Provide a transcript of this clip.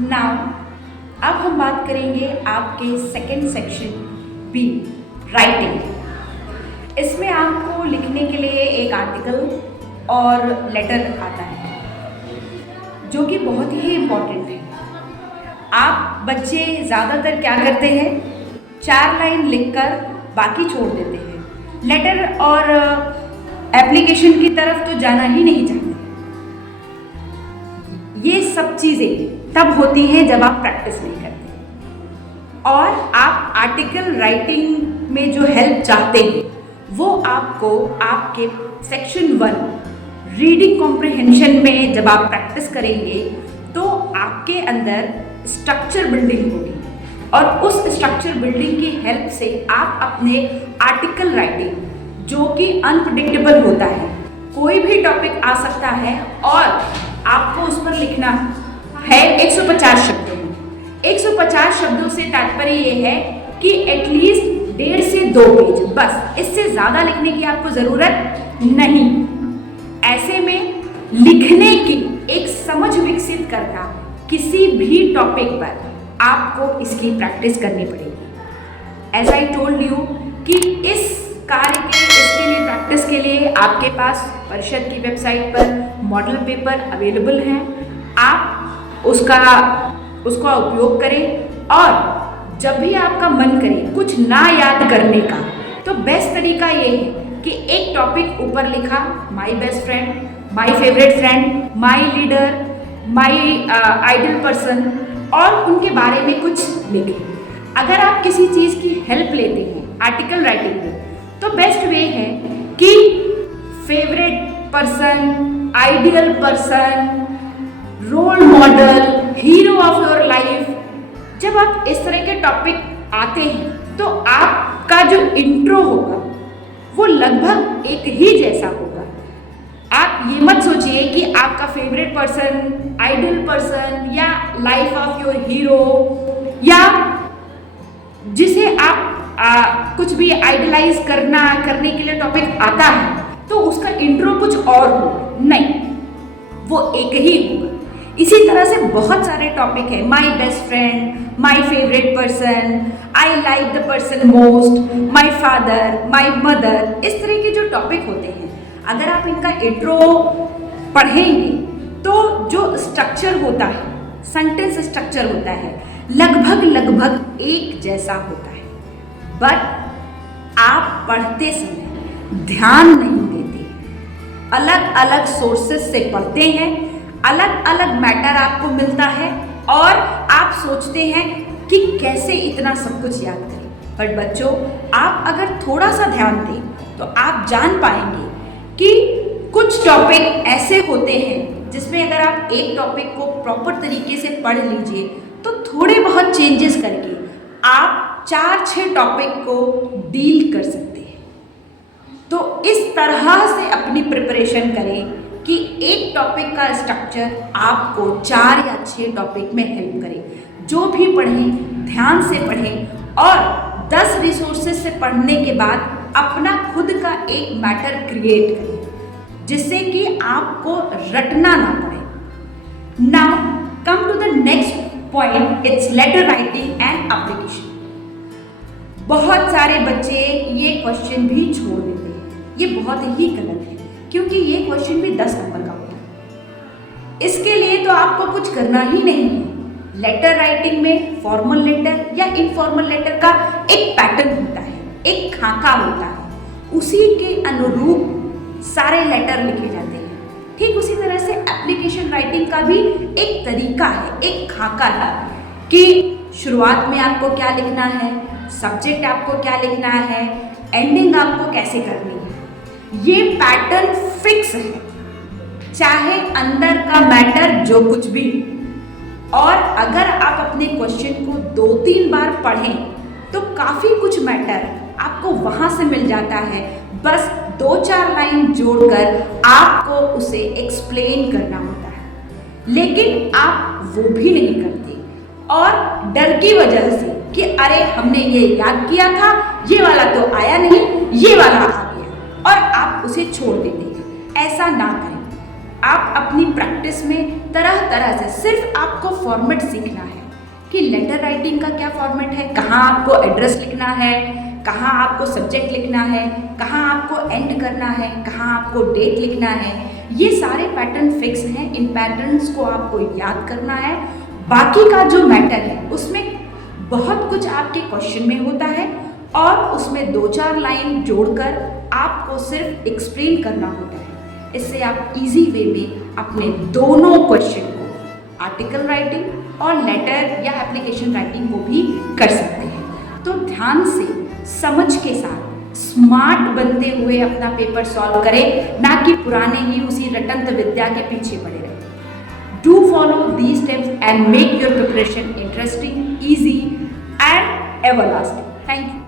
Now अब हम बात करेंगे आपके सेकंड सेक्शन बी, राइटिंग। इसमें आपको लिखने के लिए एक आर्टिकल और लेटर आता है जो कि बहुत ही इम्पोर्टेंट है। आप बच्चे ज़्यादातर क्या करते हैं, 4 लाइन लिखकर बाकी छोड़ देते हैं। लेटर और एप्लीकेशन की तरफ तो जाना ही नहीं चाहते। ये सब चीज़ें तब होती हैं जब आप प्रैक्टिस नहीं करते। और आप आर्टिकल राइटिंग में जो हेल्प चाहते हैं वो आपको आपके सेक्शन 1 रीडिंग कॉम्प्रिहेंशन में जब आप प्रैक्टिस करेंगे तो आपके अंदर स्ट्रक्चर बिल्डिंग होगी और उस स्ट्रक्चर बिल्डिंग की हेल्प से आप अपने आर्टिकल राइटिंग जो कि अनप्रेडिक्टेबल होता है, कोई भी टॉपिक आ सकता है और आपको उस पर लिखना है 150 शब्दों में। 150 शब्दों से तात्पर्य ये है कि एटलीस्ट 1.5 से 2 पेज, बस इससे ज़्यादा लिखने की आपको ज़रूरत नहीं। ऐसे में लिखने की एक समझ विकसित करना किसी भी टॉपिक पर आपको इसकी प्रैक्टिस करनी पड़ेगी। एज आई टोल्ड यू कि इस कार्य के इसके लिए प्रैक्टिस के लिए आपके पास परिषद की वेबसाइट पर मॉडल पेपर अवेलेबल हैं। आप उसका उपयोग करें और जब भी आपका मन करे कुछ ना याद करने का तो बेस्ट तरीका ये है कि एक टॉपिक ऊपर लिखा, my best friend, my favourite friend, my leader, my idol person, और उनके बारे में कुछ लिखें। अगर आप किसी चीज़ की हेल्प लेते हैं आर्टिकल राइटिंग में तो बेस्ट वे है कि favourite person, ideal person, role model, hero of your life, जब आप इस तरह के टॉपिक आते हैं तो आपका जो इंट्रो होगा वो लगभग एक ही जैसा होगा। आप ये मत सोचिए कि आपका फेवरेट पर्सन, आइडल पर्सन या लाइफ ऑफ योर हीरो या जिसे आप कुछ भी आइडलाइज करने के लिए टॉपिक आता है तो उसका इंट्रो कुछ और हो, नहीं, वो एक ही होगा। इसी तरह से बहुत सारे टॉपिक है, माई best friend, my favourite person, I like the person most, my father, my mother, इस तरह के जो टॉपिक होते हैं अगर आप इनका इंट्रो पढ़ेंगे तो जो स्ट्रक्चर होता है, सेंटेंस स्ट्रक्चर होता है, लगभग एक जैसा होता है। बट आप पढ़ते समय ध्यान नहीं देते, अलग अलग सोर्सेस से पढ़ते हैं, अलग अलग मैटर आपको मिलता है और आप सोचते हैं कि कैसे इतना सब कुछ याद करें। बट बच्चों, आप अगर थोड़ा सा ध्यान दें तो आप जान पाएंगे कि कुछ टॉपिक ऐसे होते हैं जिसमें अगर आप एक टॉपिक को प्रॉपर तरीके से पढ़ लीजिए तो थोड़े बहुत चेंजेस करके आप 4-6 टॉपिक को डील कर सकते हैं। तो इस तरह से अपनी प्रिपरेशन करें कि एक टॉपिक का स्ट्रक्चर आपको 4 या 6 टॉपिक में हेल्प करे। जो भी पढ़ें ध्यान से पढ़ें और 10 रिसोर्सेज से पढ़ने के बाद अपना खुद का एक मैटर क्रिएट करें जिससे कि आपको रटना ना पड़े। Now come to the next point, it's letter writing and application. बहुत सारे बच्चे ये क्वेश्चन भी छोड़ देते हैं, ये बहुत ही गलत है क्योंकि ये क्वेश्चन भी 10 नंबर का होता है। इसके लिए तो आपको कुछ करना ही नहीं है। लेटर राइटिंग में फॉर्मल लेटर या इनफॉर्मल लेटर का एक पैटर्न होता है, एक खाका होता है, उसी के अनुरूप सारे लेटर लिखे जाते हैं। ठीक उसी तरह से एप्लीकेशन राइटिंग का भी एक तरीका है, एक खाका है कि शुरुआत में आपको क्या लिखना है, सब्जेक्ट आपको क्या लिखना है, एंडिंग आपको कैसे करनी है। ये पैटर्न फिक्स है, चाहे अंदर का मैटर जो कुछ भी। और अगर आप अपने क्वेश्चन को 2-3 बार पढ़ें तो काफ़ी कुछ मैटर आपको वहाँ से मिल जाता है। बस 2-4 लाइन जोड़कर आपको उसे एक्सप्लेन करना होता है, लेकिन आप वो भी नहीं करते और डर की वजह से कि अरे हमने ये याद किया था, ये वाला तो आया नहीं, ये वाला आ गया, और आप उसे छोड़ देते हैं। ऐसा ना करें। आप अपनी प्रैक्टिस में तरह तरह से, सिर्फ आपको फॉर्मेट सीखना है कि लेटर राइटिंग का क्या फॉर्मेट है, कहाँ आपको एड्रेस लिखना है, कहाँ आपको सब्जेक्ट लिखना है, कहाँ आपको एंड करना है, कहाँ आपको डेट लिखना है। ये सारे पैटर्न फिक्स हैं, इन पैटर्न्स को आपको याद करना है। बाकी का जो मैटर है उसमें बहुत कुछ आपके क्वेश्चन में होता है और उसमें 2-4 लाइन जोड़कर आपको सिर्फ एक्सप्लेन करना होता है। इससे आप इजी वे में अपने दोनों क्वेश्चन को, आर्टिकल राइटिंग और लेटर या एप्लीकेशन राइटिंग को भी कर सकते हैं। तो ध्यान से, समझ के साथ, स्मार्ट बनते हुए अपना पेपर सॉल्व करें, ना कि पुराने ही उसी रटंत विद्या के पीछे पड़े रहें। Do follow these steps and make your preparation interesting, easy and everlasting. Thank you.